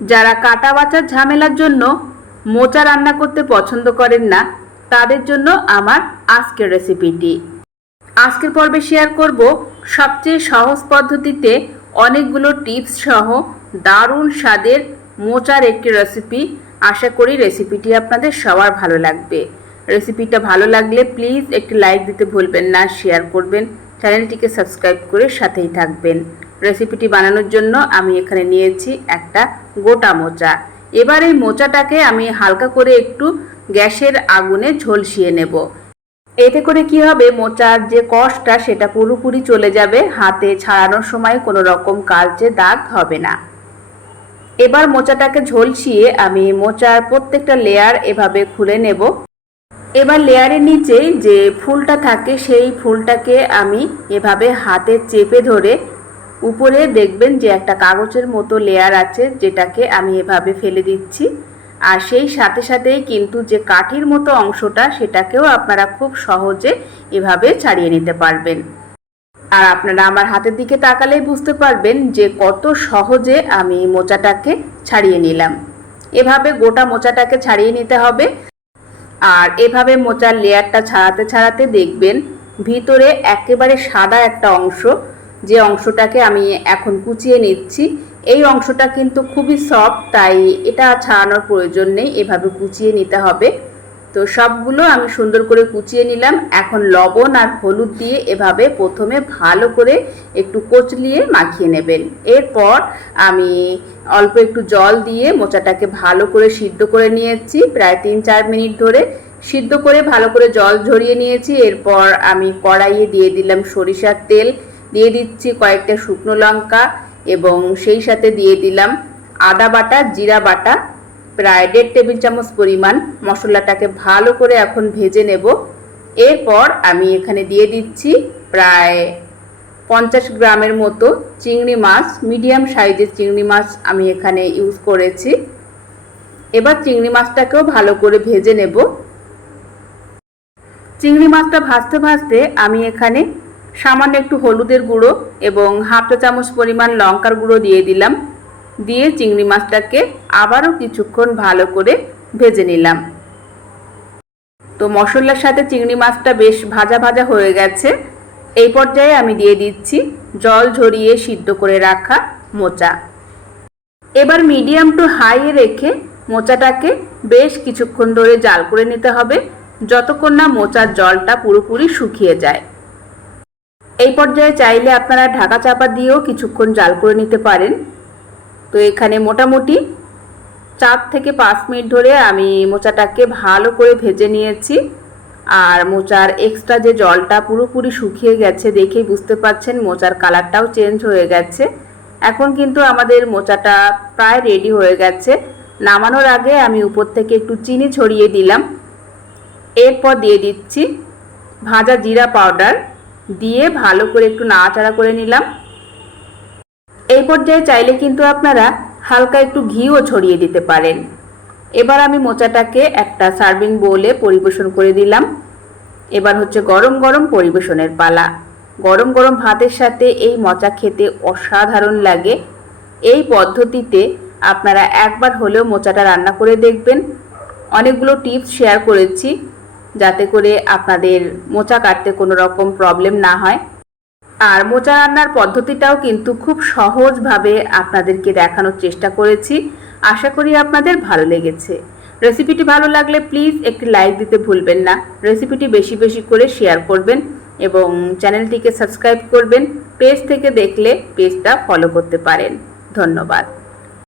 যারা কাটা বাছার ঝামেলার জন্য মোচা রান্না করতে পছন্দ করেন না, তাদের জন্য আমার আজকের রেসিপিটি। আজকের পর্বে শেয়ার করব সবচেয়ে সহজ পদ্ধতিতে অনেকগুলো টিপস সহ দারুণ স্বাদের মোচার একটি রেসিপি। আশা করি রেসিপিটি আপনাদের সবার ভালো লাগবে। রেসিপিটা ভালো লাগলে প্লিজ একটি লাইক দিতে ভুলবেন না, শেয়ার করবেন, চ্যানেলটিকে সাবস্ক্রাইব করে সাথেই থাকবেন। রেসিপিটি বানানোর জন্য আমি এখানে নিয়েছি একটা গোটা মোচা। এবার এই মোচাটাকে আমি হালকা করে একটু গ্যাসের আগুনে ঝলসিয়ে নেব। এতে করে কি হবে, মোচার যে কষটা সেটা পুরোপুরি চলে যাবে, হাতে ছাড়ানোর সময় কোনো রকম কালচে দাগ হবে না। এবার মোচাটাকে ঝলসিয়ে আমি মোচার প্রত্যেকটা লেয়ার এভাবে খুলে নেব। এবার লেয়ারের নিচে যে ফুলটা থাকে, সেই ফুলটাকে আমি এভাবে হাতে চেপে ধরে উপরে দেখবেন যে একটা কাগজের মতো লেয়ার আছে, যেটাকে আমি এভাবে ফেলে দিচ্ছি। আর সেই সাথে সাথেই কিন্তু যে কাঠির মতো অংশটা, সেটাকেও আপনারা খুব সহজে এভাবে ছাড়িয়ে নিতে পারবেন। আর আপনারা আমার হাতের দিকে তাকালেই বুঝতে পারবেন যে কত সহজে আমি মোচাটাকে ছাড়িয়ে নিলাম। এভাবে গোটা মোচাটাকে ছাড়িয়ে নিতে হবে। আর এভাবে মোচার লেয়ারটা ছাড়াতে ছাড়াতে দেখবেন ভিতরে একেবারে সাদা একটা অংশ যে অংশটাকে আমি এখন কুচিয়ে নিচ্ছি, এই অংশটা কিন্তু খুবই সফট তাই এটা ছাড়ানোর প্রয়োজন নেই, এভাবে কুচিয়ে নিতে হবে। তো সবগুলো আমি সুন্দর করে কুচিয়ে নিলাম। এখন লবণ আর হলুদ দিয়ে এভাবে প্রথমে ভালো করে একটু কচলিয়ে মাখিয়ে নেবেন। এরপর আমি অল্প একটু জল দিয়ে মোচাটাকে ভালো করে সিদ্ধ করে নিয়েছি, প্রায় তিন চার মিনিট ধরে। সিদ্ধ করে ভালো করে জল ঝরিয়ে নিয়েছি। এরপর আমি কড়াইয়ে দিয়ে দিলাম সরিষার তেল। দিয়ে দিচ্ছি কয়েকটা শুকনো লঙ্কা এবং সেই সাথে দিয়ে দিলাম আদা বাটা, জিরা বাটা, প্রায় দেড় টেবিল চামচ পরিমাণ মশলাটাকে ভালো করে এখন ভেজে নেব। এরপর আমি এখানে দিয়ে দিচ্ছি প্রায় পঞ্চাশ গ্রামের মতো চিংড়ি মাছ, মিডিয়াম সাইজের চিংড়ি মাছ আমি এখানে ইউজ করেছি। এবার চিংড়ি মাছটাকেও ভালো করে ভেজে নেব। চিংড়ি মাছটা ভাজতে ভাজতে আমি এখানে সামান্য একটু হলুদের গুঁড়ো এবং হাফ চা চামচ পরিমাণ লঙ্কার গুঁড়ো দিয়ে দিলাম। দিয়ে চিংড়ি মাছটাকে আবারও কিছুক্ষণ ভালো করে ভেজে নিলাম। তো মশলার সাথে চিংড়ি মাছটা বেশ ভাজা ভাজা হয়ে গেছে। এই পর্যায়ে আমি দিয়ে দিচ্ছি জল ঝরিয়ে সিদ্ধ করে রাখা মোচা। এবার মিডিয়াম টু হাইয়ে রেখে মোচাটাকে বেশ কিছুক্ষণ ধরে জাল করে নিতে হবে, যতক্ষণ না মোচার জলটা পুরোপুরি শুকিয়ে যায়। এই পর্যায়ে চাইলে আপনারা ঢাকা চাপা দিয়েও কিছুক্ষণ জাল করে নিতে পারেন। তো এখানে মোটামুটি চার থেকে পাঁচ মিনিট ধরে আমি মোচাটাকে ভালো করে ভেজে নিয়েছি। আর মোচার এক্সট্রা যে জলটা পুরোপুরি শুকিয়ে গেছে দেখেই বুঝতে পারছেন মোচার কালারটাও চেঞ্জ হয়ে গেছে। এখন কিন্তু আমাদের মোচাটা প্রায় রেডি হয়ে গেছে। নামানোর আগে আমি উপর থেকে একটু চিনি ছড়িয়ে দিলাম। এরপর দিয়ে দিচ্ছি ভাজা জিরা পাউডার দিয়ে ভালো করে একটু নাড়াচাড়া করে নিলাম। এই পর্যায়ে চাইলে কিন্তু আপনারা হালকা একটু ঘিও ছড়িয়ে দিতে পারেন। এবার আমি মোচাটাকে একটা সার্ভিং বোলে পরিবেশন করে দিলাম। এবার হচ্ছে গরম গরম পরিবেশনের পালা। গরম গরম ভাতের সাথে এই মোচা খেতে অসাধারণ লাগে। এই পদ্ধতিতে আপনারা একবার হলেও মোচাটা রান্না করে দেখবেন। অনেকগুলো টিপস শেয়ার করেছি। যাতে করে আপনাদের মোচা কাটতে কোনো রকম প্রবলেম না হয়। আর মোচা রান্নার পদ্ধতিটাও কিন্তু খুব সহজভাবে আপনাদেরকে দেখানোর চেষ্টা করেছি। আশা করি আপনাদের ভালো লেগেছে। রেসিপিটি ভালো লাগলে প্লিজ একটি লাইক দিতে ভুলবেন না। রেসিপিটি বেশি বেশি করে শেয়ার করবেন এবং চ্যানেলটিকে সাবস্ক্রাইব করবেন। পেজ থেকে দেখলে পেজটা ফলো করতে পারেন। ধন্যবাদ।